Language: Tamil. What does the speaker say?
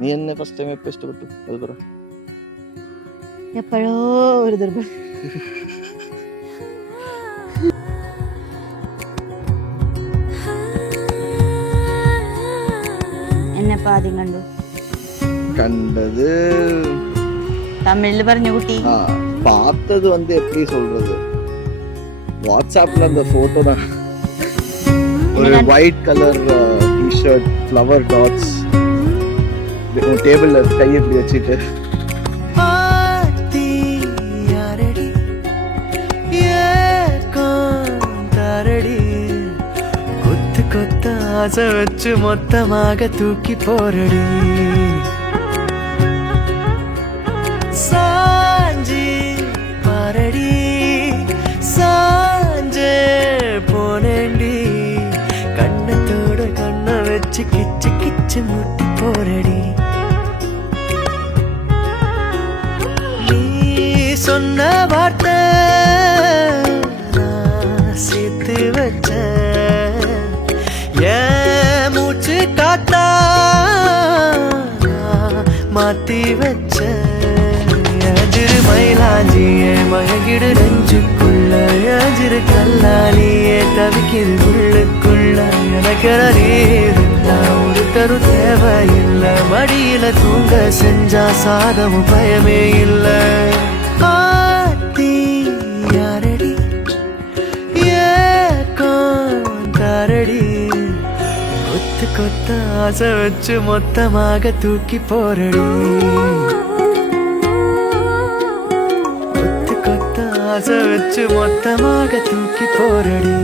നീ എന്നെ ഫസ്റ്റ് ടൈം എപ്പോ ഇഷ്ടപ്പെട്ടു അത് പറ. എപ്പോഴോ ഒരു ദുർബൽ എന്നപ്പോ ആദ്യം കണ്ടു കണ്ടത് തമിഴില് പറഞ്ഞു കുട്ടി. பார்த்தது வந்து எப்படி சொல்றது, வாட்ஸ்அப்ல அந்த போட்டோ தான், ஒரு white colour T-shirt flower dots டேபிள்ல கை இப்படி வச்சிட்டு கொத்து கொத்த ஆசை வச்சு மொத்தமாக தூக்கி போரடி சாஞ்சி பாரடி சாஞ்சே போனேண்டி கண்ணத்தோட கண்ணை வச்சு கிச்சு கிச்சு முட்டி போரடி நீ சொன்ன வார்த்தை நான் சேர்த்து வச்சேன் ஏன் மூச்சு காத்தா மாத்தி வச்சேன் எஜிரு மயிலாஞ்சியே மயகிடு நெஞ்சுக்குள்ள எஜிரு கல்லாலியே தவிக்கிது உள்ளுக்குள்ள எனக்கு ஒரு தரு தேவையில்லை மடியில தூங்க செஞ்சா சாதமும் பயமே இல்லை ஆத்தி யாரடி ஏரடி கொத்து கொத்த ஆசை வச்சு மொத்தமாக தூக்கி போரடி கொத்து கொத்த ஆசை வச்சு மொத்தமாக தூக்கி போரடி